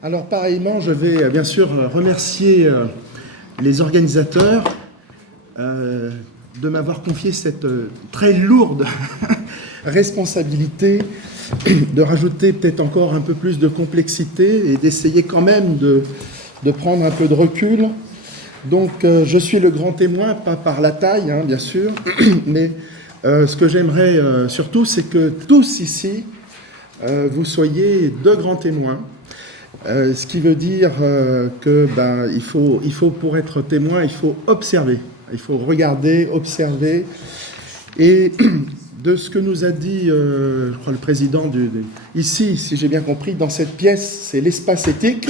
Alors pareillement, je vais bien sûr remercier les organisateurs de m'avoir confié cette très lourde responsabilité de rajouter peut-être encore un peu plus de complexité et d'essayer quand même de prendre un peu de recul. Donc je suis le grand témoin, pas par la taille bien sûr, mais ce que j'aimerais surtout, c'est que tous ici, vous soyez de grands témoins. Ce qui veut dire il faut, pour être témoin, il faut observer. Il faut regarder, observer. Et de ce que nous a dit, je crois, le président ici, si j'ai bien compris, dans cette pièce, c'est l'espace éthique.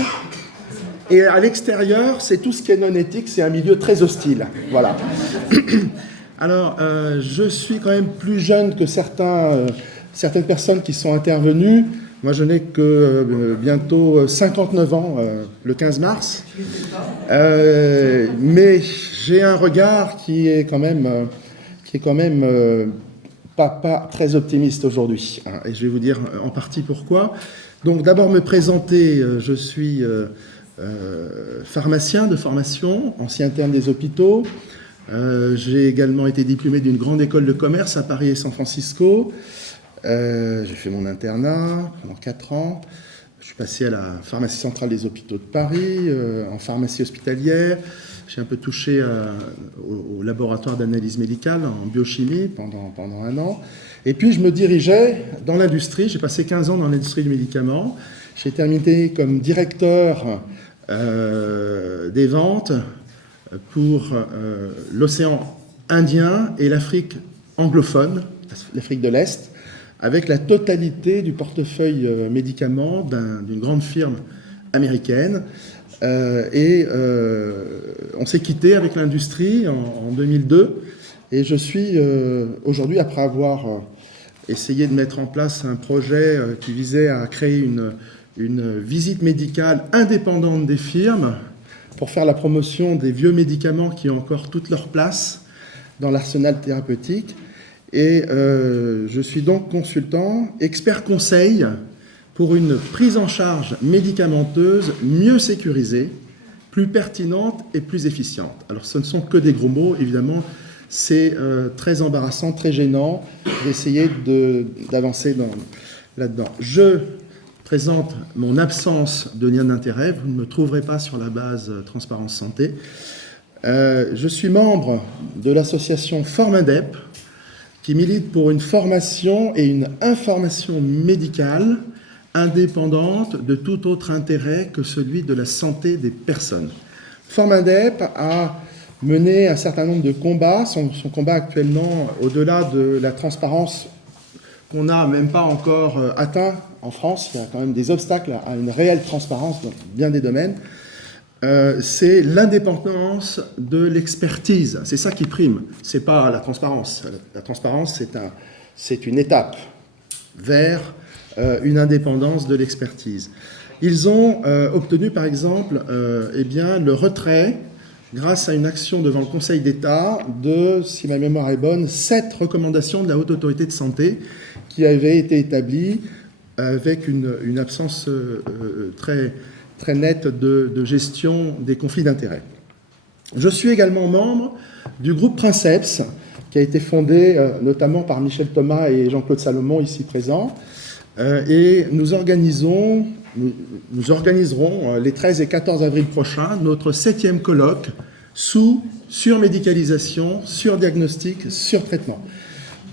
Et à l'extérieur, c'est tout ce qui est non éthique, c'est un milieu très hostile. Voilà. Alors, je suis quand même plus jeune que certaines personnes qui sont intervenues. Moi, je n'ai que bientôt 59 ans, le 15 mars. Mais j'ai un regard qui est quand même pas très optimiste aujourd'hui. Et je vais vous dire en partie pourquoi. Donc, d'abord me présenter. Je suis pharmacien de formation, ancien interne des hôpitaux. J'ai également été diplômé d'une grande école de commerce à Paris et San Francisco. J'ai fait mon internat pendant 4 ans. Je suis passé à la pharmacie centrale des hôpitaux de Paris, en pharmacie hospitalière. J'ai un peu touché au laboratoire d'analyse médicale en biochimie pendant 1 an. Et puis je me dirigeais dans l'industrie. J'ai passé 15 ans dans l'industrie du médicament. J'ai terminé comme directeur des ventes pour l'océan Indien et l'Afrique anglophone, l'Afrique de l'Est, avec la totalité du portefeuille médicaments d'une grande firme américaine. On s'est quitté avec l'industrie en 2002. Et je suis aujourd'hui, après avoir essayé de mettre en place un projet qui visait à créer une visite médicale indépendante des firmes pour faire la promotion des vieux médicaments qui ont encore toute leur place dans l'arsenal thérapeutique. Et je suis donc consultant, expert conseil pour une prise en charge médicamenteuse mieux sécurisée, plus pertinente et plus efficiente. Alors ce ne sont que des gros mots, évidemment, c'est très embarrassant, très gênant d'essayer d'avancer là-dedans. Je présente mon absence de lien d'intérêt, vous ne me trouverez pas sur la base Transparence Santé. Je suis membre de l'association Formindep, qui milite pour une formation et une information médicale indépendante de tout autre intérêt que celui de la santé des personnes. Formindep a mené un certain nombre de combats. Son combat actuellement, au-delà de la transparence qu'on n'a même pas encore atteint en France, il y a quand même des obstacles à une réelle transparence dans bien des domaines, c'est l'indépendance de l'expertise. C'est ça qui prime. C'est pas la transparence. La transparence, c'est une étape vers une indépendance de l'expertise. Ils ont obtenu, par exemple, le retrait, grâce à une action devant le Conseil d'État, de, si ma mémoire est bonne, 7 recommandations de la Haute Autorité de Santé qui avaient été établies avec une absence très nette de gestion des conflits d'intérêts. Je suis également membre du groupe Princeps, qui a été fondé notamment par Michel Thomas et Jean-Claude Salomon, ici présents, et nous organiserons les 13 et 14 avril prochains notre 7e colloque sur médicalisation, sur diagnostic, sur traitement.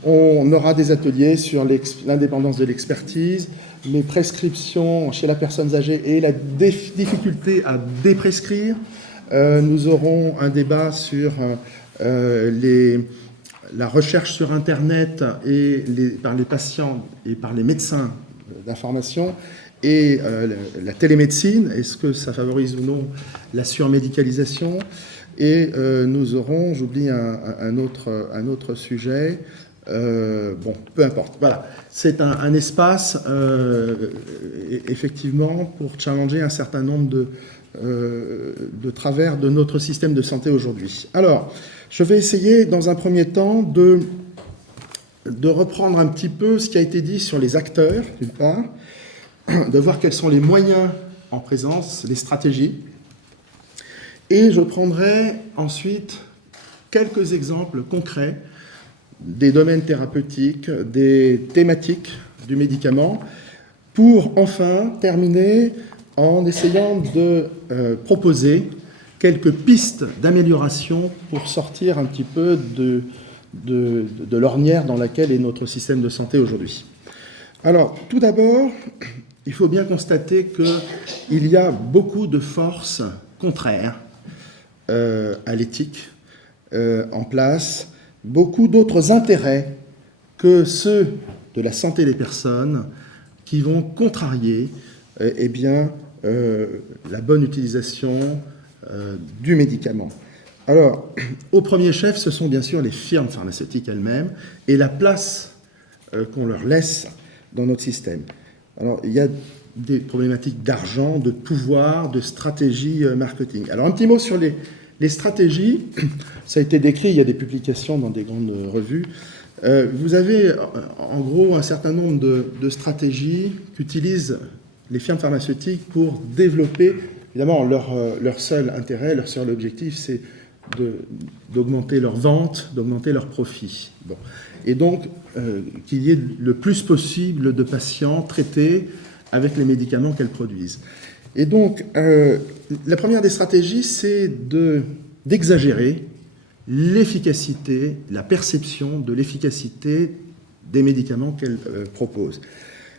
On aura des ateliers sur l'indépendance de l'expertise, les prescriptions chez la personne âgée et la difficulté à déprescrire. Nous aurons un débat sur la recherche sur Internet par les patients et par les médecins d'information et la télémédecine. Est-ce que ça favorise ou non la surmédicalisation? Et nous aurons, j'oublie un autre sujet. Peu importe. Voilà, c'est un espace effectivement pour challenger un certain nombre de travers de notre système de santé aujourd'hui. Alors, je vais essayer dans un premier temps de reprendre un petit peu ce qui a été dit sur les acteurs, d'une part, de voir quels sont les moyens en présence les stratégies. Et je prendrai ensuite quelques exemples concrets des domaines thérapeutiques, des thématiques du médicament, pour enfin terminer en essayant de proposer quelques pistes d'amélioration pour sortir un petit peu de l'ornière dans laquelle est notre système de santé aujourd'hui. Alors, tout d'abord, il faut bien constater qu'il y a beaucoup de forces contraires à l'éthique en place, beaucoup d'autres intérêts que ceux de la santé des personnes qui vont contrarier la bonne utilisation du médicament. Alors, au premier chef, ce sont bien sûr les firmes pharmaceutiques elles-mêmes et la place qu'on leur laisse dans notre système. Alors, il y a des problématiques d'argent, de pouvoir, de stratégie marketing. Alors, un petit mot sur les stratégies. Ça a été décrit, il y a des publications dans des grandes revues. Vous avez en gros un certain nombre de stratégies qu'utilisent les firmes pharmaceutiques pour développer, évidemment, leur seul intérêt, leur seul objectif, c'est d'augmenter leurs ventes, d'augmenter leurs profits. Bon. Et donc, qu'il y ait le plus possible de patients traités avec les médicaments qu'elles produisent. Et donc, la première des stratégies, c'est d'exagérer l'efficacité, la perception de l'efficacité des médicaments qu'elles proposent.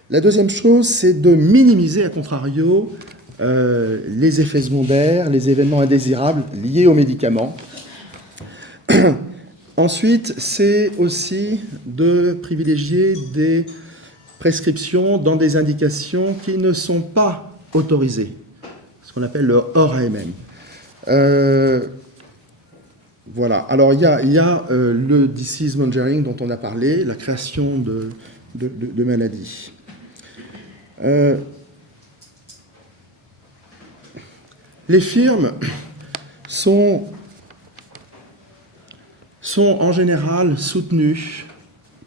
La deuxième chose, c'est de minimiser, à contrario, les effets secondaires, les événements indésirables liés aux médicaments. Ensuite, c'est aussi de privilégier des prescriptions dans des indications qui ne sont pas autorisées, ce qu'on appelle le hors AMM. Voilà. Alors, il y a le disease mongering dont on a parlé, la création de maladies. Les firmes sont en général soutenues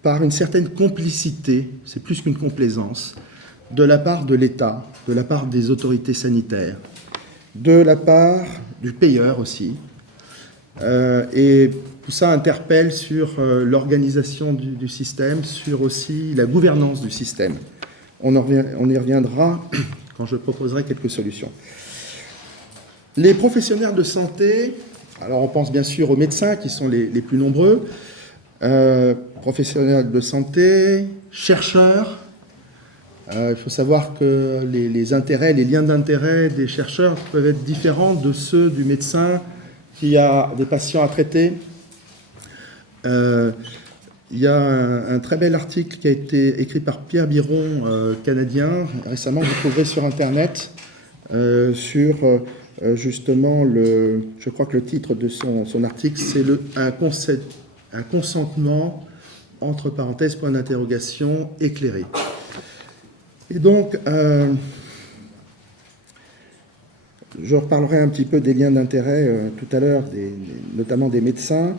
par une certaine complicité, c'est plus qu'une complaisance, de la part de l'État, de la part des autorités sanitaires, de la part du payeur aussi. Et tout ça interpelle sur l'organisation du système, sur aussi la gouvernance du système. On y reviendra quand je proposerai quelques solutions. Les professionnels de santé, alors on pense bien sûr aux médecins qui sont les plus nombreux, professionnels de santé, chercheurs. Il faut savoir que les intérêts, les liens d'intérêt des chercheurs peuvent être différents de ceux du médecin qui a des patients à traiter. Il y a un très bel article qui a été écrit par Pierre Biron, canadien, récemment, vous trouverez sur Internet, sur justement, je crois que le titre de son article, c'est un consentement, entre parenthèses, point d'interrogation, éclairé. Et donc, je reparlerai un petit peu des liens d'intérêt tout à l'heure, notamment des médecins.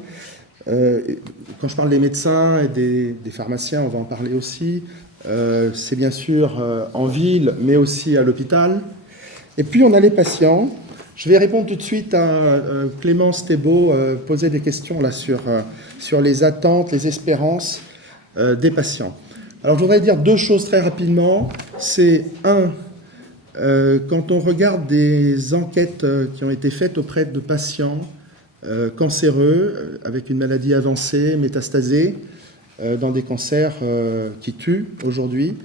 Quand je parle des médecins et des pharmaciens, on va en parler aussi. C'est bien sûr en ville, mais aussi à l'hôpital. Et puis, on a les patients. Je vais répondre tout de suite à Clémence Thébault, poser des questions là, sur les attentes, les espérances des patients. Alors, je voudrais dire deux choses très rapidement. C'est quand on regarde des enquêtes qui ont été faites auprès de patients cancéreux, avec une maladie avancée, métastasée, dans des cancers qui tuent aujourd'hui,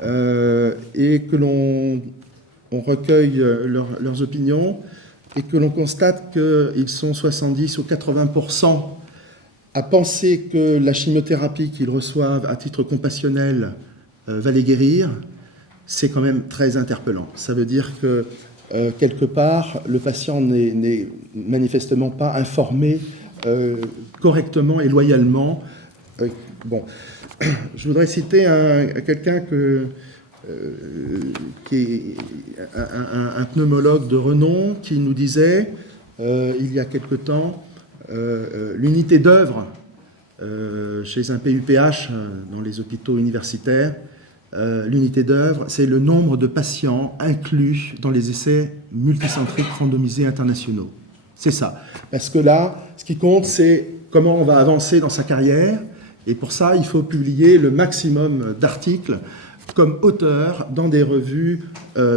et que l'on recueille leurs opinions, et que l'on constate qu'ils sont 70 ou 80% à penser que la chimiothérapie qu'ils reçoivent à titre compassionnel va les guérir, c'est quand même très interpellant. Ça veut dire que, quelque part, le patient n'est manifestement pas informé correctement et loyalement. Bon, je voudrais citer quelqu'un qui est un pneumologue de renom qui nous disait, il y a quelque temps, l'unité d'œuvre chez un PUPH dans les hôpitaux universitaires, l'unité d'œuvre, c'est le nombre de patients inclus dans les essais multicentriques randomisés internationaux. C'est ça. Parce que là, ce qui compte, c'est comment on va avancer dans sa carrière. Et pour ça, il faut publier le maximum d'articles comme auteur dans des revues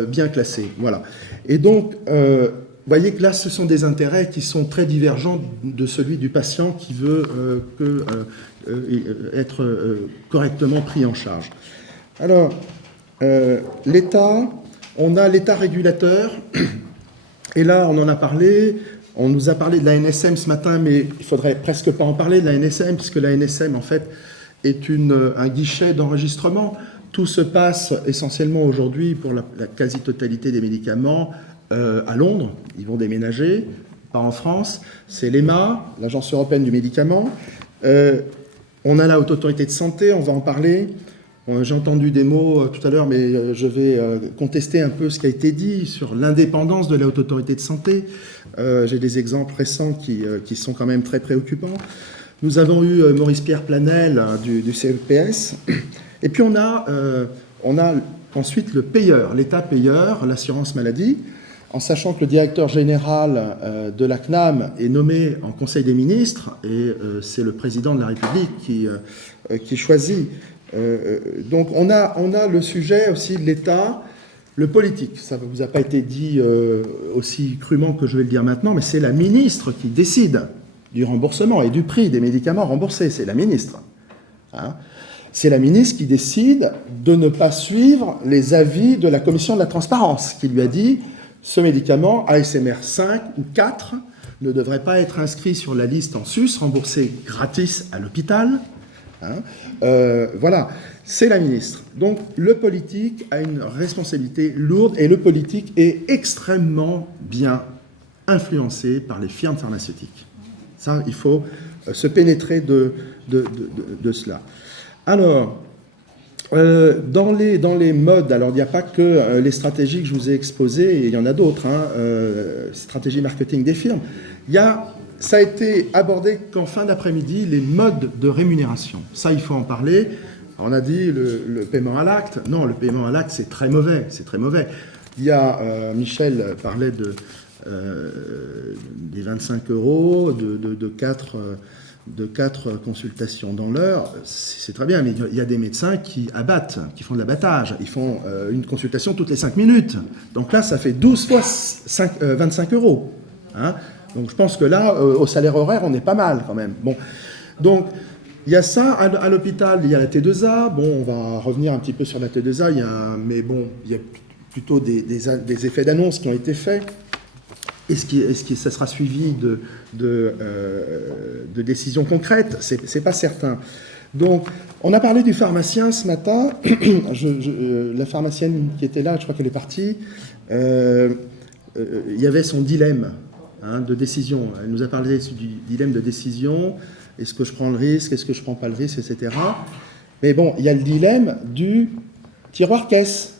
bien classées. Voilà. Et donc, vous voyez que là, ce sont des intérêts qui sont très divergents de celui du patient qui veut être correctement pris en charge. Alors, l'État, on a l'État régulateur, et là, on en a parlé, on nous a parlé de la NSM ce matin, mais il faudrait presque pas en parler de la NSM, puisque la NSM, en fait, est un guichet d'enregistrement. Tout se passe essentiellement aujourd'hui, pour la quasi-totalité des médicaments, à Londres. Ils vont déménager, pas en France. C'est l'EMA, l'Agence européenne du médicament. On a la Haute Autorité de Santé, on va en parler. J'ai entendu des mots tout à l'heure, mais je vais contester un peu ce qui a été dit sur l'indépendance de la Haute Autorité de Santé. J'ai des exemples récents qui sont quand même très préoccupants. Nous avons eu Maurice-Pierre Planel du CEPS. Et puis on a ensuite le payeur, l'État payeur, l'assurance maladie, en sachant que le directeur général de la CNAM est nommé en Conseil des ministres, et c'est le président de la République qui choisit. Donc on a le sujet aussi de l'État, le politique. Ça ne vous a pas été dit aussi crûment que je vais le dire maintenant, mais c'est la ministre qui décide du remboursement et du prix des médicaments remboursés. C'est la ministre. Hein. C'est la ministre qui décide de ne pas suivre les avis de la commission de la transparence, qui lui a dit ce médicament ASMR 5 ou 4 ne devrait pas être inscrit sur la liste en sus, remboursé gratis à l'hôpital. Hein. Voilà, c'est la ministre. Donc le politique a une responsabilité lourde, et le politique est extrêmement bien influencé par les firmes pharmaceutiques. Ça, il faut se pénétrer de cela. Alors, dans les modes, alors il n'y a pas que les stratégies que je vous ai exposées, et il y en a d'autres, hein, stratégies marketing des firmes. Ça a été abordé qu'en fin d'après-midi, les modes de rémunération. Ça, il faut en parler. On a dit le paiement à l'acte. Non, le paiement à l'acte, c'est très mauvais. C'est très mauvais. Il y a, Michel parlait des 25 € de 4 consultations dans l'heure. C'est très bien, mais il y a des médecins qui abattent, qui font de l'abattage. Ils font une consultation toutes les 5 minutes. Donc là, ça fait 12 fois 25 €. Hein. Donc je pense que là, au salaire horaire, on est pas mal quand même. Bon. Donc il y a ça. À l'hôpital, il y a la T2A. Bon, on va revenir un petit peu sur la T2A. Mais bon, il y a plutôt des effets d'annonce qui ont été faits. Est-ce que ça sera suivi de décisions concrètes? C'est pas certain. Donc, on a parlé du pharmacien ce matin. La pharmacienne qui était là, je crois qu'elle est partie. Il y avait son dilemme de décision. Elle nous a parlé du dilemme de décision. Est-ce que je prends le risque? Est-ce que je ne prends pas le risque? Etc. Mais bon, il y a le dilemme du tiroir-caisse.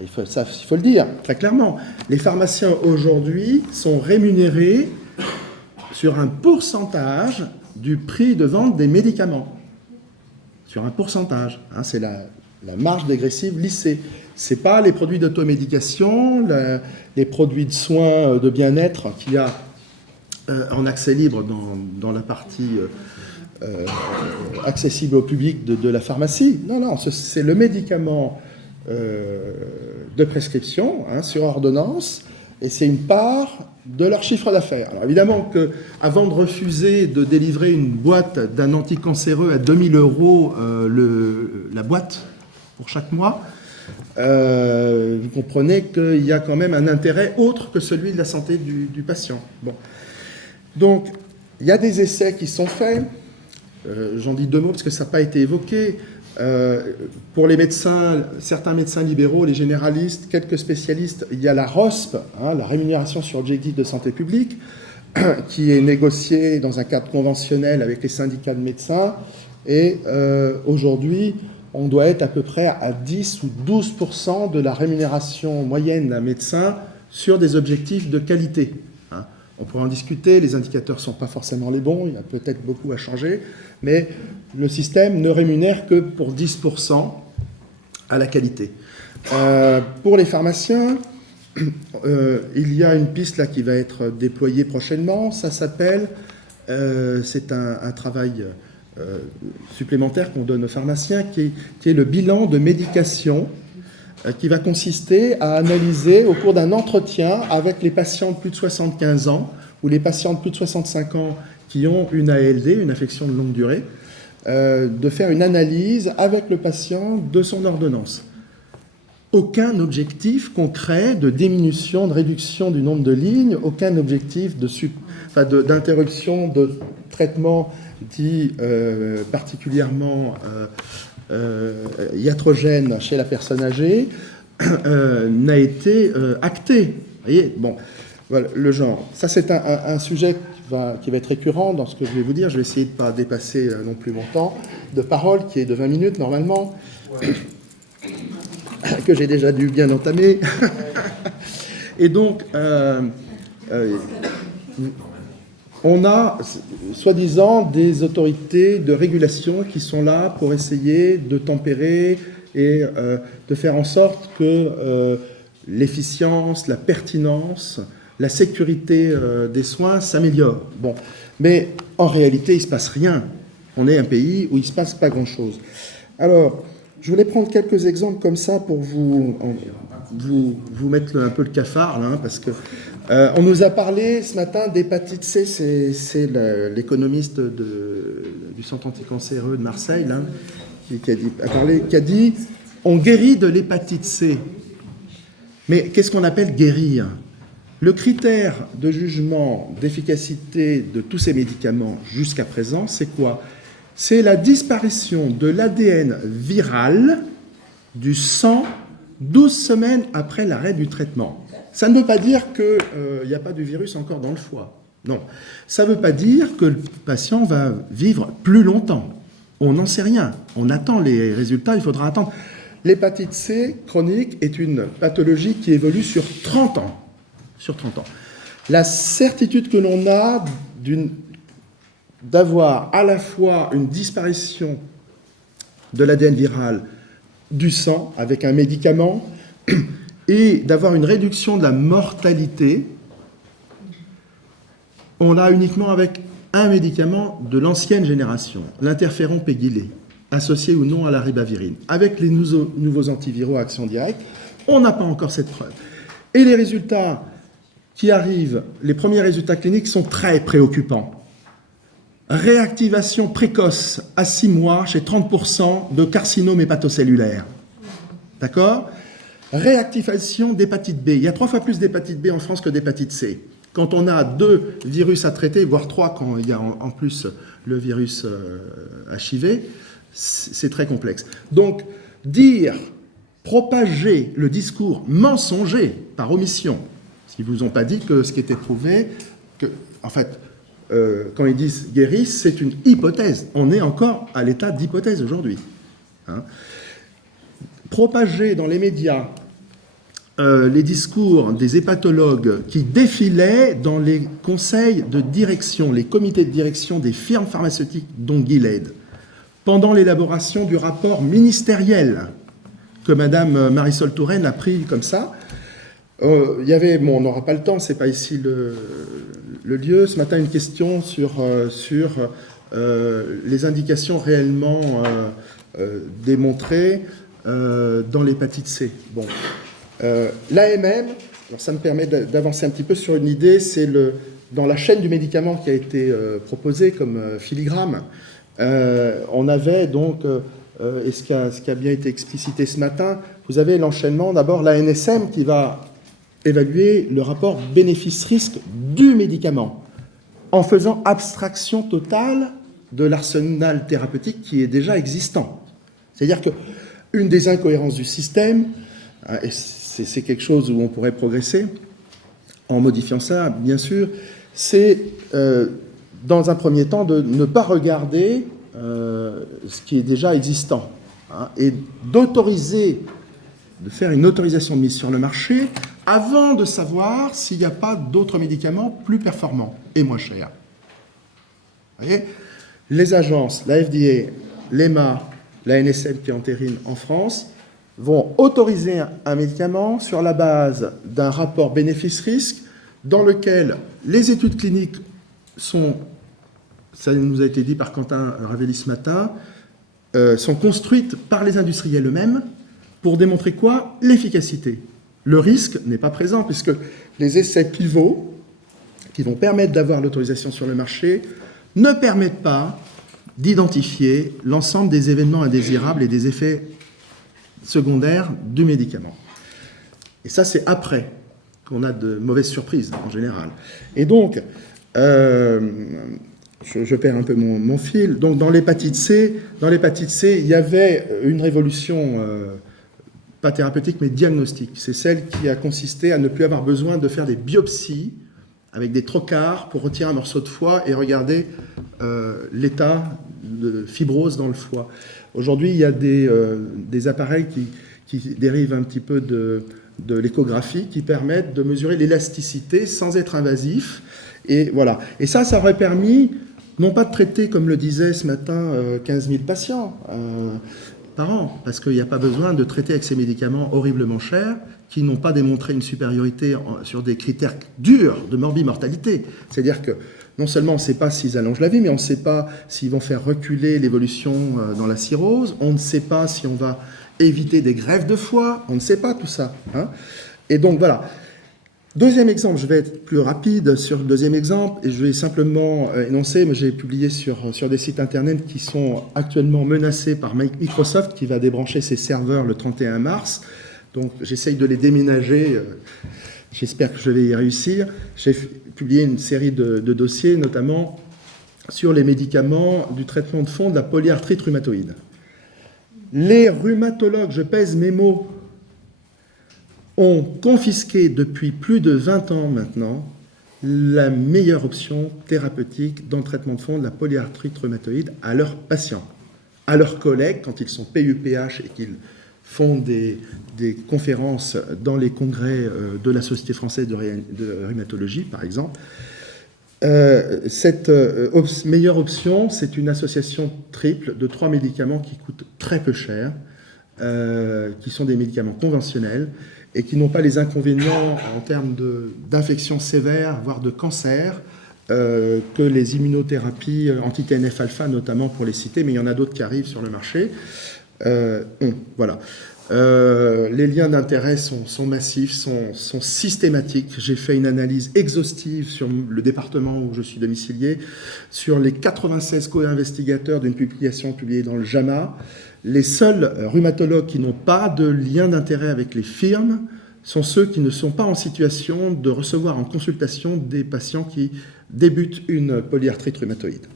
Il faut le dire très clairement. Les pharmaciens aujourd'hui sont rémunérés sur un pourcentage du prix de vente des médicaments. Sur un pourcentage. Hein, c'est la marge dégressive lissée. Ce n'est pas les produits d'automédication, les produits de soins de bien-être qu'il y a en accès libre dans la partie accessible au public de la pharmacie. Non, c'est le médicament de prescription sur ordonnance, et c'est une part de leur chiffre d'affaires. Alors évidemment qu'avant de refuser de délivrer une boîte d'un anticancéreux à 2000 € la boîte pour chaque mois, vous comprenez qu'il y a quand même un intérêt autre que celui de la santé du patient. Bon. Donc il y a des essais qui sont faits. J'en dis 2 mots parce que ça n'a pas été évoqué. Pour les médecins, certains médecins libéraux, les généralistes, quelques spécialistes, il y a la ROSP, la rémunération sur objectif de santé publique, qui est négociée dans un cadre conventionnel avec les syndicats de médecins. Et aujourd'hui, on doit être à peu près à 10 ou 12% de la rémunération moyenne d'un médecin sur des objectifs de qualité. On pourrait en discuter, les indicateurs ne sont pas forcément les bons, il y a peut-être beaucoup à changer, mais le système ne rémunère que pour 10% à la qualité. Pour les pharmaciens, il y a une piste là qui va être déployée prochainement. Ça s'appelle, c'est un travail supplémentaire qu'on donne aux pharmaciens, qui est le bilan de médication, qui va consister à analyser au cours d'un entretien avec les patients de plus de 75 ans ou les patients de plus de 65 ans qui ont une ALD, une affection de longue durée, de faire une analyse avec le patient de son ordonnance. Aucun objectif concret de diminution, de réduction du nombre de lignes, aucun objectif d'interruption de traitement dit particulièrement iatrogène chez la personne âgée, n'a été acté. Vous voyez, bon, voilà, le genre. Ça, c'est un sujet qui va être récurrent dans ce que je vais vous dire. Je vais essayer de ne pas dépasser non plus mon temps de parole, qui est de 20 minutes normalement, que j'ai déjà dû bien entamer. Et donc, on a, soi-disant, des autorités de régulation qui sont là pour essayer de tempérer et de faire en sorte que l'efficience, la pertinence, la sécurité des soins s'améliorent. Bon, mais en réalité, il ne se passe rien. On est un pays où il ne se passe pas grand-chose. Alors, je voulais prendre quelques exemples comme ça pour vous mettre un peu le cafard, là, parce que on nous a parlé ce matin d'hépatite C, c'est l'économiste du Centre anticancéreux de Marseille, là, qui a dit on guérit de l'hépatite C. Mais qu'est-ce qu'on appelle guérir? Le critère de jugement d'efficacité de tous ces médicaments jusqu'à présent, c'est quoi? C'est la disparition de l'ADN viral du sang 12 semaines après l'arrêt du traitement. Ça ne veut pas dire qu'il n'y a pas de virus encore dans le foie. Non. Ça ne veut pas dire que le patient va vivre plus longtemps. On n'en sait rien. On attend les résultats, il faudra attendre. L'hépatite C chronique est une pathologie qui évolue sur 30 ans. Sur 30 ans. La certitude que l'on a d'avoir à la fois une disparition de l'ADN viral du sang avec un médicament et d'avoir une réduction de la mortalité, on l'a uniquement avec un médicament de l'ancienne génération, l'interféron pégylé, associé ou non à la ribavirine. Avec les nouveaux antiviraux à action directe, on n'a pas encore cette preuve. Et les résultats qui arrivent, les premiers résultats cliniques sont très préoccupants. Réactivation précoce à 6 mois chez 30% de carcinome hépatocellulaire. D'accord? Réactivation d'hépatite B. Il y a 3 fois plus d'hépatite B en France que d'hépatite C. Quand on a 2 virus à traiter, voire 3 quand il y a en plus le virus HIV, c'est très complexe. Donc, propager le discours mensonger par omission, s'ils ne vous ont pas dit que ce qui était prouvé, en fait, quand ils disent guérissent, c'est une hypothèse. On est encore à l'état d'hypothèse aujourd'hui. Hein. Propager dans les médias les discours des hépatologues qui défilaient dans les conseils de direction, les comités de direction des firmes pharmaceutiques, dont Gilead, pendant l'élaboration du rapport ministériel que Madame Marisol Touraine a pris comme ça. Il y avait, bon, on n'aura pas le temps, c'est pas ici le lieu, ce matin une question sur les indications réellement démontrées dans l'hépatite C. Bon. L'AMM, alors ça me permet d'avancer un petit peu sur une idée, c'est dans la chaîne du médicament qui a été proposé comme filigrane, on avait donc, et ce qui a bien été explicité ce matin, vous avez l'enchaînement, d'abord l'ANSM qui va évaluer le rapport bénéfice-risque du médicament, en faisant abstraction totale de l'arsenal thérapeutique qui est déjà existant. C'est-à-dire qu'une des incohérences du système, et c'est quelque chose où on pourrait progresser, en modifiant ça, bien sûr, c'est, dans un premier temps, de ne pas regarder ce qui est déjà existant, hein, et de faire une autorisation de mise sur le marché avant de savoir s'il n'y a pas d'autres médicaments plus performants et moins chers. Vous voyez, les agences, la FDA, l'EMA, la NSM qui entérine en France, vont autoriser un médicament sur la base d'un rapport bénéfice-risque dans lequel les études cliniques sont, ça nous a été dit par Quentin Ravelli ce matin, sont construites par les industriels eux-mêmes pour démontrer quoi? L'efficacité. Le risque n'est pas présent puisque les essais pivots qui vont permettre d'avoir l'autorisation sur le marché ne permettent pas d'identifier l'ensemble des événements indésirables et des effets secondaires du médicament. Et ça, c'est après qu'on a de mauvaises surprises, en général. Et donc, je perds un peu mon fil. Donc, dans l'hépatite C, il y avait une révolution, pas thérapeutique, mais diagnostique. C'est celle qui a consisté à ne plus avoir besoin de faire des biopsies avec des trocars pour retirer un morceau de foie et regarder l'état de fibrose dans le foie. Aujourd'hui, il y a des appareils qui dérivent un petit peu de l'échographie qui permettent de mesurer l'élasticité sans être invasif. Et voilà. Et ça aurait permis, non pas de traiter, comme le disait ce matin, 15 000 patients par an, parce qu'il n'y a pas besoin de traiter avec ces médicaments horriblement chers, qui n'ont pas démontré une supériorité sur des critères durs de morbimortalité. C'est-à-dire que non seulement on ne sait pas s'ils allongent la vie, mais on ne sait pas s'ils vont faire reculer l'évolution dans la cirrhose, on ne sait pas si on va éviter des greffes de foie, on ne sait pas tout ça. Hein. Et donc voilà. Deuxième exemple, je vais être plus rapide sur le deuxième exemple, et je vais simplement énoncer, mais j'ai publié sur des sites internet qui sont actuellement menacés par Microsoft, qui va débrancher ses serveurs le 31 mars. Donc j'essaye de les déménager, j'espère que je vais y réussir. J'ai publié une série de dossiers, notamment sur les médicaments du traitement de fond de la polyarthrite rhumatoïde. Les rhumatologues, je pèse mes mots, ont confisqué depuis plus de 20 ans maintenant la meilleure option thérapeutique dans le traitement de fond de la polyarthrite rhumatoïde à leurs patients, à leurs collègues quand ils sont PUPH et qu'ils font des conférences dans les congrès de la Société française de rhumatologie, par exemple. Cette meilleure option, c'est une association triple de 3 médicaments qui coûtent très peu cher, qui sont des médicaments conventionnels et qui n'ont pas les inconvénients en termes d'infections sévères, voire de cancer, que les immunothérapies anti-TNF-alpha, notamment pour les citer, mais il y en a d'autres qui arrivent sur le marché. Voilà. Les liens d'intérêt sont massifs, sont systématiques. J'ai fait une analyse exhaustive sur le département où je suis domicilié, sur les 96 co-investigateurs d'une publication publiée dans le JAMA. Les seuls rhumatologues qui n'ont pas de lien d'intérêt avec les firmes sont ceux qui ne sont pas en situation de recevoir en consultation des patients qui débutent une polyarthrite rhumatoïde.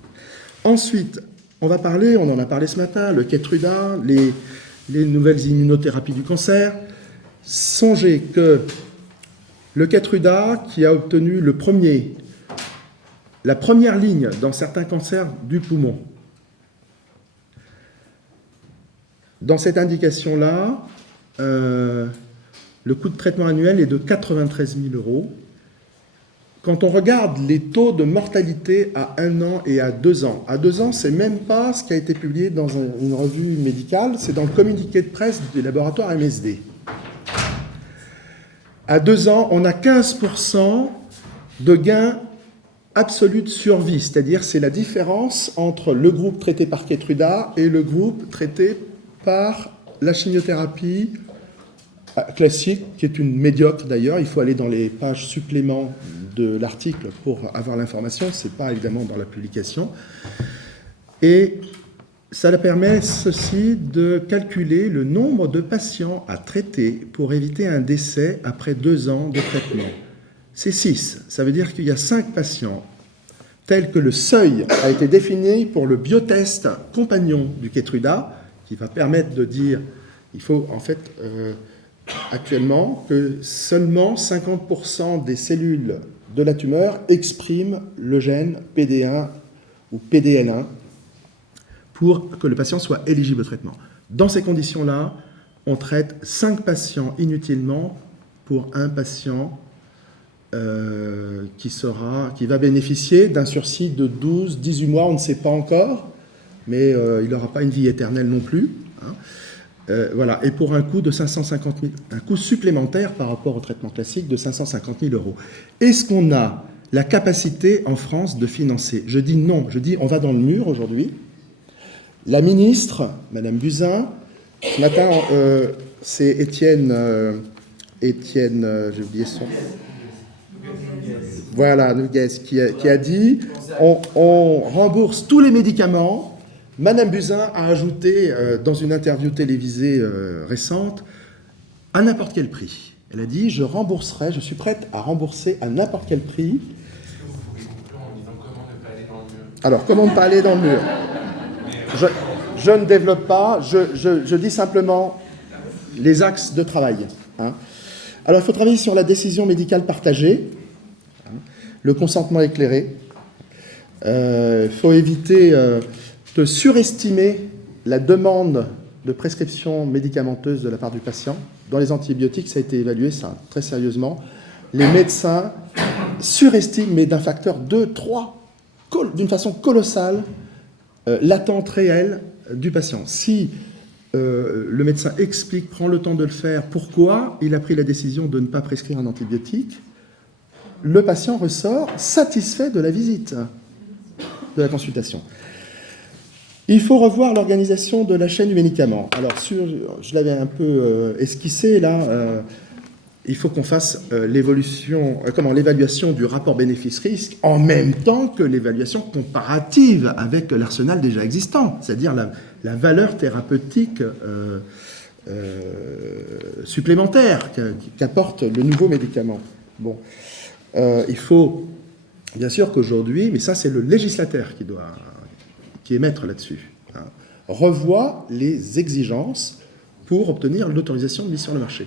Ensuite, on va parler, on en a parlé ce matin, le Keytruda, les nouvelles immunothérapies du cancer. Songez que le Keytruda, qui a obtenu la première ligne dans certains cancers du poumon, dans cette indication-là, le coût de traitement annuel est de 93 000 €. Quand on regarde les taux de mortalité à 1 an et à 2 ans, à 2 ans, c'est même pas ce qui a été publié dans une revue médicale, c'est dans le communiqué de presse du laboratoire MSD. À 2 ans, on a 15% de gain absolu de survie, c'est-à-dire c'est la différence entre le groupe traité par Keytruda et le groupe traité par la chimiothérapie classique, qui est une médiocre d'ailleurs. Il faut aller dans les pages suppléments de l'article pour avoir l'information, ce n'est pas évidemment dans la publication. Et ça permet ceci de calculer le nombre de patients à traiter pour éviter un décès après 2 ans de traitement. C'est 6, ça veut dire qu'il y a 5 patients tels que le seuil a été défini pour le biotest compagnon du Keytruda, qui va permettre de dire, il faut en fait actuellement que seulement 50% des cellules de la tumeur expriment le gène PD1 ou PDL1 pour que le patient soit éligible au traitement. Dans ces conditions-là, on traite 5 patients inutilement pour un patient qui va bénéficier d'un sursis de 12-18 mois, on ne sait pas encore, mais il n'aura pas une vie éternelle non plus. Hein. Voilà, et pour un coût de 550 000, un coût supplémentaire par rapport au traitement classique de 550 000 euros. Est-ce qu'on a la capacité en France de financer? Je dis non, je dis on va dans le mur aujourd'hui. La ministre, Madame Buzyn, ce matin, c'est Étienne, j'ai oublié son... Voilà, Noguès, qui a dit on rembourse tous les médicaments. Madame Buzyn a ajouté dans une interview télévisée récente à n'importe quel prix. Elle a dit je suis prête à rembourser à n'importe quel prix. Alors, comment ne pas aller dans le mur? Je ne développe pas, je dis simplement les axes de travail. Hein. Alors, il faut travailler sur la décision médicale partagée, hein, le consentement éclairé. Il faut éviter de surestimer la demande de prescription médicamenteuse de la part du patient. Dans les antibiotiques, ça a été évalué, ça, très sérieusement. Les médecins surestiment, mais d'un facteur 2, 3, d'une façon colossale, l'attente réelle du patient. Si le médecin explique, prend le temps de le faire, pourquoi il a pris la décision de ne pas prescrire un antibiotique, le patient ressort satisfait de la visite, de la consultation. Il faut revoir l'organisation de la chaîne du médicament. Alors, je l'avais un peu esquissé là. Il faut qu'on fasse l'évaluation du rapport bénéfice-risque en même temps que l'évaluation comparative avec l'arsenal déjà existant, c'est-à-dire la valeur thérapeutique supplémentaire qu'apporte le nouveau médicament. Bon, il faut bien sûr qu'aujourd'hui, mais ça c'est le législateur qui est maître là-dessus, hein, revoit les exigences pour obtenir l'autorisation de mise sur le marché.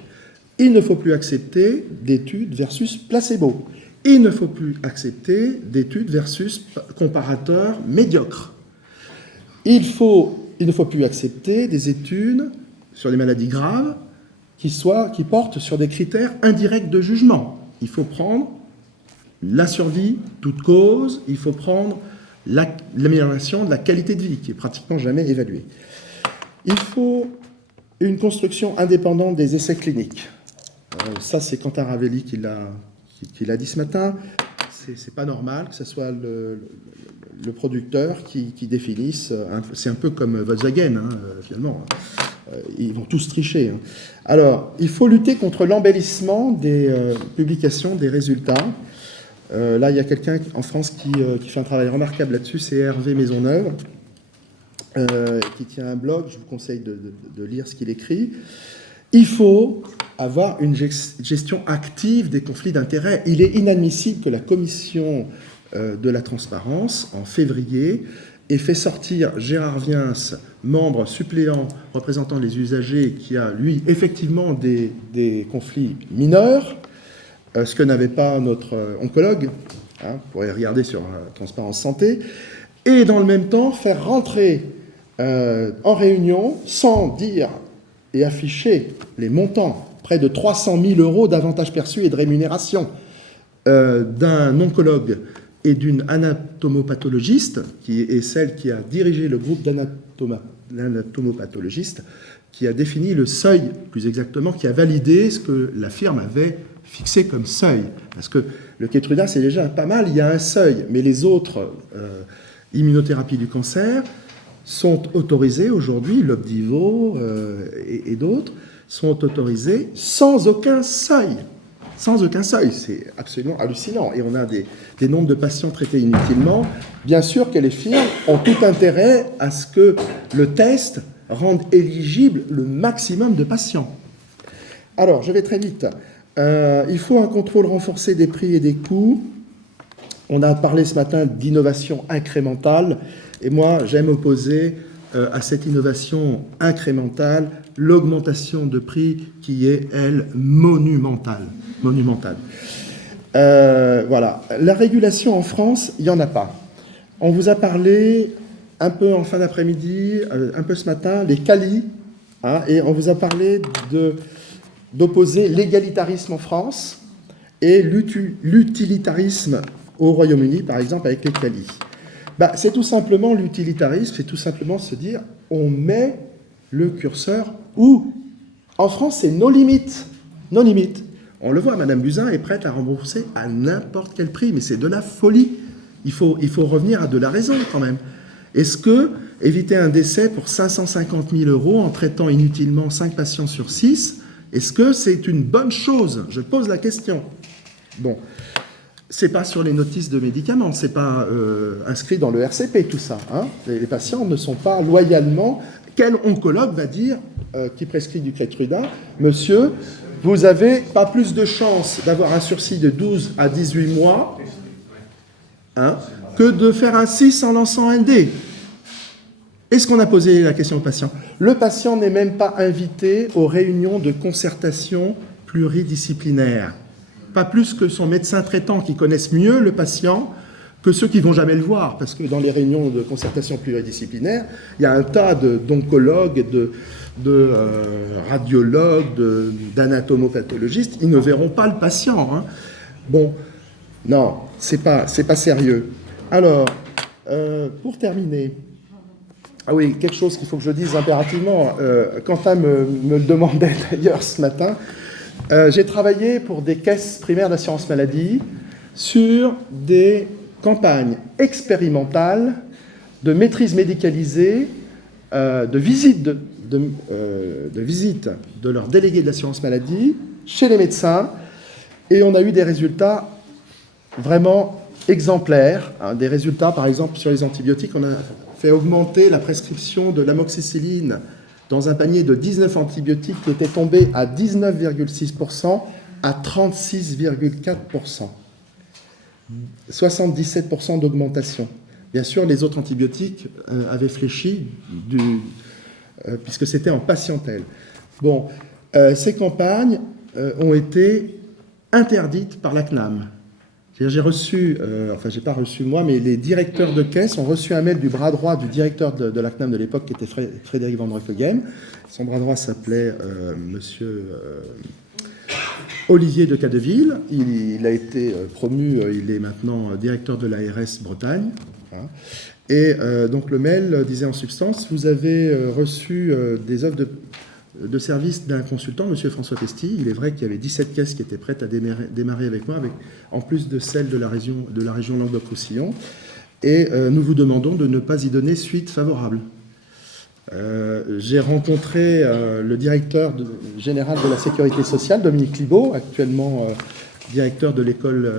Il ne faut plus accepter d'études versus placebo. Il ne faut plus accepter d'études versus comparateurs médiocres. Il ne faut plus accepter des études sur les maladies graves qui portent sur des critères indirects de jugement. Il faut prendre la survie, toute cause, il faut prendre l'amélioration de la qualité de vie, qui est pratiquement jamais évaluée. Il faut une construction indépendante des essais cliniques. Ça, c'est Quentin Ravelli qui l'a dit ce matin. C'est pas normal que ce soit le producteur qui définisse. C'est un peu comme Volkswagen, hein, finalement. Ils vont tous tricher. Hein. Alors, il faut lutter contre l'embellissement des publications, des résultats. Là, il y a quelqu'un en France qui fait un travail remarquable là-dessus, c'est Hervé Maisonneuve, qui tient un blog. Je vous conseille de lire ce qu'il écrit. Il faut avoir une gestion active des conflits d'intérêts. Il est inadmissible que la commission de la transparence, en février, ait fait sortir Gérard Viens, membre suppléant représentant les usagers, qui a, lui, effectivement des conflits mineurs, ce que n'avait pas notre oncologue, hein, vous pourrez regarder sur Transparence Santé, et dans le même temps faire rentrer en réunion, sans dire et afficher les montants, près de 300 000 euros d'avantages perçus et de rémunération d'un oncologue et d'une anatomopathologiste, qui est celle qui a dirigé le groupe d'anatomopathologistes, qui a défini le seuil, plus exactement, qui a validé ce que la firme avait fixé comme seuil. Parce que le Keytruda, c'est déjà pas mal, il y a un seuil, mais les autres immunothérapies du cancer sont autorisées aujourd'hui, l'Opdivo et d'autres, sont autorisés sans aucun seuil. Sans aucun seuil, c'est absolument hallucinant. Et on a des nombres de patients traités inutilement. Bien sûr que les firmes ont tout intérêt à ce que le test rende éligible le maximum de patients. Alors, je vais très vite. Il faut un contrôle renforcé des prix et des coûts. On a parlé ce matin d'innovation incrémentale. Et moi, j'aime opposer à cette innovation incrémentale l'augmentation de prix qui est, elle, monumentale. Voilà. La régulation en France, il n'y en a pas. On vous a parlé un peu en fin d'après-midi, un peu ce matin, les CALI, hein, et on vous a parlé d'opposer l'égalitarisme en France et l'utilitarisme au Royaume-Uni, par exemple, avec les CALI. C'est tout simplement l'utilitarisme, c'est tout simplement se dire on met le curseur où, en France, c'est no limit. No limit. On le voit, Madame Buzyn est prête à rembourser à n'importe quel prix, mais c'est de la folie. Il faut revenir à de la raison quand même. Est-ce que éviter un décès pour 550 000 € en traitant inutilement 5 patients sur 6, est-ce que c'est une bonne chose? Je pose la question. Bon, c'est pas sur les notices de médicaments, c'est pas inscrit dans le RCP tout ça. Hein. Les patients ne sont pas loyalement. Quel oncologue va dire, qui prescrit du Keytruda, monsieur, vous n'avez pas plus de chances d'avoir un sursis de 12 à 18 mois hein, que de faire un 6 en lançant un dé. Est-ce qu'on a posé la question au patient? Le patient n'est même pas invité aux réunions de concertation pluridisciplinaire. Pas plus que son médecin traitant qui connaisse mieux le patient que ceux qui ne vont jamais le voir. Parce que dans les réunions de concertation pluridisciplinaire, il y a un tas d'oncologues, de radiologues, d'anatomopathologistes. Ils ne verront pas le patient. Hein. Bon, non, c'est pas sérieux. Alors, pour terminer... Ah oui, quelque chose qu'il faut que je dise impérativement. Quentin me le demandait d'ailleurs ce matin. J'ai travaillé pour des caisses primaires d'assurance maladie sur des campagnes expérimentales de maîtrise médicalisée, de visite de leurs délégués de l'assurance maladie chez les médecins. Et on a eu des résultats vraiment exemplaires. Hein, des résultats, par exemple, sur les antibiotiques, on a fait augmenter la prescription de l'amoxicilline dans un panier de 19 antibiotiques qui était tombé à 19,6% à 36,4%. 77% d'augmentation. Bien sûr, les autres antibiotiques avaient fléchi puisque c'était en patientèle. Bon, ces campagnes ont été interdites par la CNAM. J'ai reçu, enfin, j'ai pas reçu moi, mais les directeurs de caisse ont reçu un mail du bras droit du directeur de la CNAM de l'époque, qui était Frédéric Van Breukelen. Son bras droit s'appelait monsieur Olivier de Cadeville. Il a été promu, il est maintenant directeur de l'ARS Bretagne. Hein. Et donc le mail disait en substance, vous avez reçu des offres de service d'un consultant, M. François Testi. Il est vrai qu'il y avait 17 caisses qui étaient prêtes à démarrer avec moi, en plus de celles de la région Languedoc-Roussillon. Et nous vous demandons de ne pas y donner suite favorable. J'ai rencontré le directeur général de la Sécurité sociale, Dominique Libaud, actuellement directeur de l'école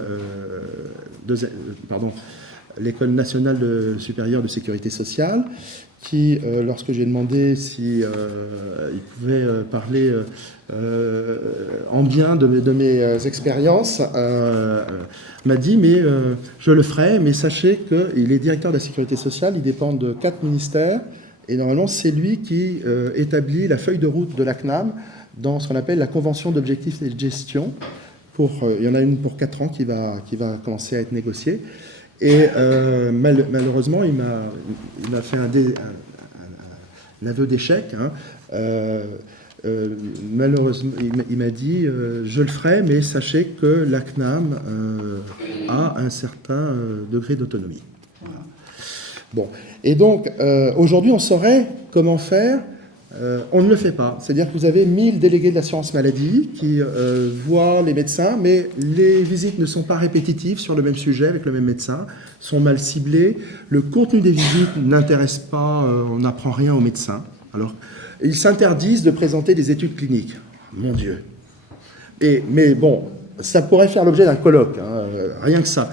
nationale supérieure de sécurité sociale, qui, lorsque j'ai demandé si il pouvait parler en bien de mes expériences, m'a dit, mais je le ferai, mais sachez qu'il est directeur de la sécurité sociale, il dépend de 4 ministères, et normalement, c'est lui qui établit la feuille de route de la CNAM dans ce qu'on appelle la convention d'objectifs et de gestion. Il y en a une pour 4 ans qui va commencer à être négociée. Et malheureusement, il m'a fait un aveu d'échec. Hein. Malheureusement, il m'a dit je le ferai, mais sachez que la CNAM a un certain degré d'autonomie. Voilà. Bon. Et donc, aujourd'hui, on saurait comment faire. On ne le fait pas. C'est-à-dire que vous avez 1000 délégués de l'assurance maladie qui voient les médecins, mais les visites ne sont pas répétitives sur le même sujet avec le même médecin, sont mal ciblées. Le contenu des visites n'intéresse pas, on n'apprend rien aux médecins. Alors, ils s'interdisent de présenter des études cliniques. Mon Dieu. Mais bon, ça pourrait faire l'objet d'un colloque, hein, rien que ça.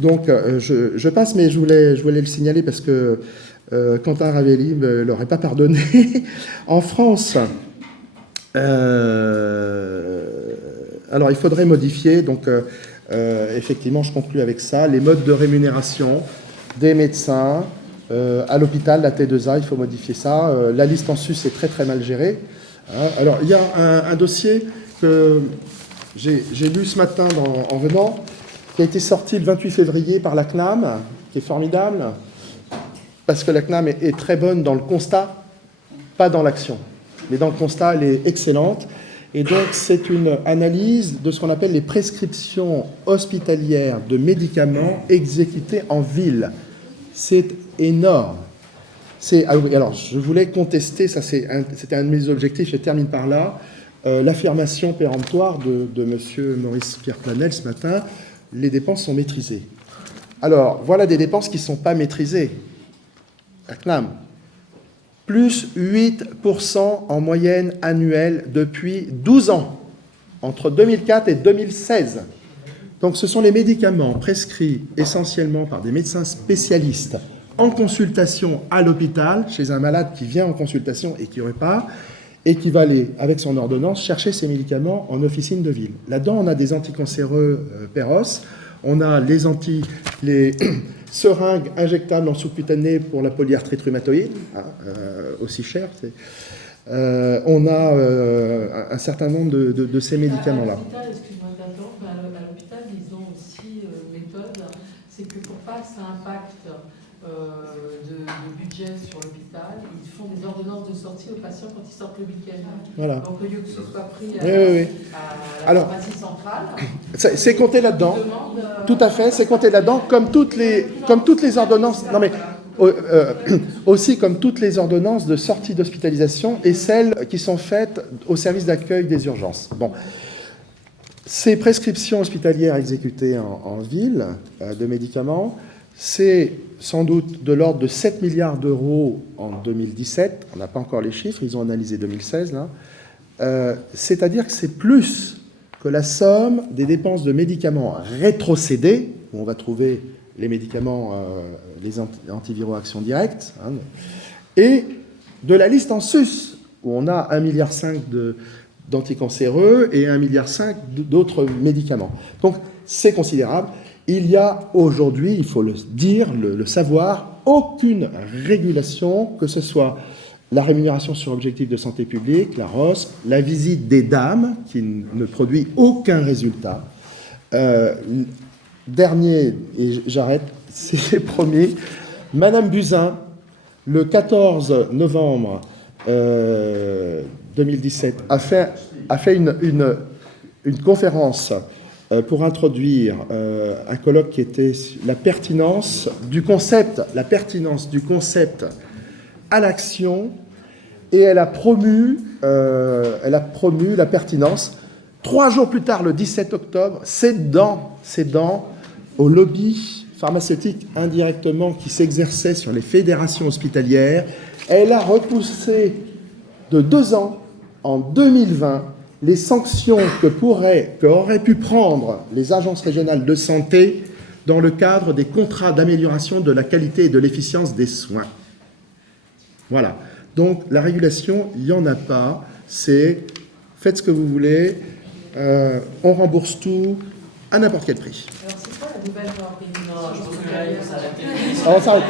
Donc, je passe, mais je voulais le signaler parce que Quentin Ravelli ne l'aurait pas pardonné. En France, alors il faudrait modifier, donc effectivement je conclue avec ça, les modes de rémunération des médecins à l'hôpital, la T2A, il faut modifier ça. La liste en sus est très très mal gérée. Hein. Alors il y a un dossier que j'ai lu ce matin en venant, qui a été sorti le 28 février par la CNAM, qui est formidable. Parce que la CNAM est très bonne dans le constat, pas dans l'action. Mais dans le constat, elle est excellente. Et donc, c'est une analyse de ce qu'on appelle les prescriptions hospitalières de médicaments exécutées en ville. C'est énorme. Ah oui, alors, je voulais contester, c'était un de mes objectifs, je termine par là, l'affirmation péremptoire de M. Maurice-Pierre Planel ce matin, les dépenses sont maîtrisées. Alors, voilà des dépenses qui ne sont pas maîtrisées. La CNAM, plus 8% en moyenne annuelle depuis 12 ans, entre 2004 et 2016. Donc ce sont les médicaments prescrits essentiellement par des médecins spécialistes en consultation à l'hôpital, chez un malade qui vient en consultation et qui repart, et qui va aller, avec son ordonnance, chercher ses médicaments en officine de ville. Là-dedans, on a des anticancéreux Péros, on a les seringues injectables en sous-cutané pour la polyarthrite rhumatoïde, aussi cher. On a un certain nombre de ces médicaments-là. Excuse-moi d'interrompre, mais à l'hôpital, ils ont aussi une méthode, c'est que pour pas que ça impacte de budget sur l'hôpital, ils font des ordonnances de sortie aux patients quand ils sortent le week-end. Voilà. Donc au lieu que ce soit pris à Alors, la pharmacie centrale, c'est compté là-dedans. Tout à fait, c'est compté là-dedans, comme toutes les ordonnances. Non mais aussi comme toutes les ordonnances de sortie d'hospitalisation et celles qui sont faites au service d'accueil des urgences. Bon. Ces prescriptions hospitalières exécutées en ville de médicaments, c'est sans doute de l'ordre de 7 milliards d'euros en 2017. On n'a pas encore les chiffres, ils ont analysé 2016. Là. C'est-à-dire que c'est plus que la somme des dépenses de médicaments rétrocédés, où on va trouver les médicaments, les antiviraux action directe, et de la liste en sus, où on a 1,5 milliard d'anticancéreux et 1,5 milliard d'autres médicaments. Donc, c'est considérable. Il y a aujourd'hui, il faut le dire, le savoir, aucune régulation, que ce soit la rémunération sur objectif de santé publique, la ROS, la visite des dames, qui ne produit aucun résultat. Dernier, et j'arrête, c'est promis, Madame Buzyn, le 14 novembre 2017, a fait une conférence pour introduire un colloque qui était la pertinence du concept à l'action, et elle a promu la pertinence. 3 jours plus tard, le 17 octobre, cédant au lobby pharmaceutique indirectement qui s'exerçait sur les fédérations hospitalières, elle a repoussé de 2 ans, en 2020, les sanctions qu'auraient pu prendre les agences régionales de santé dans le cadre des contrats d'amélioration de la qualité et de l'efficience des soins. Voilà. Donc, la régulation, il n'y en a pas. C'est faites ce que vous voulez, on rembourse tout à n'importe quel prix. alors c'est quoi la nouvelle norme? Non, je pense que là, il faut s'arrêter. Alors, on s'arrête.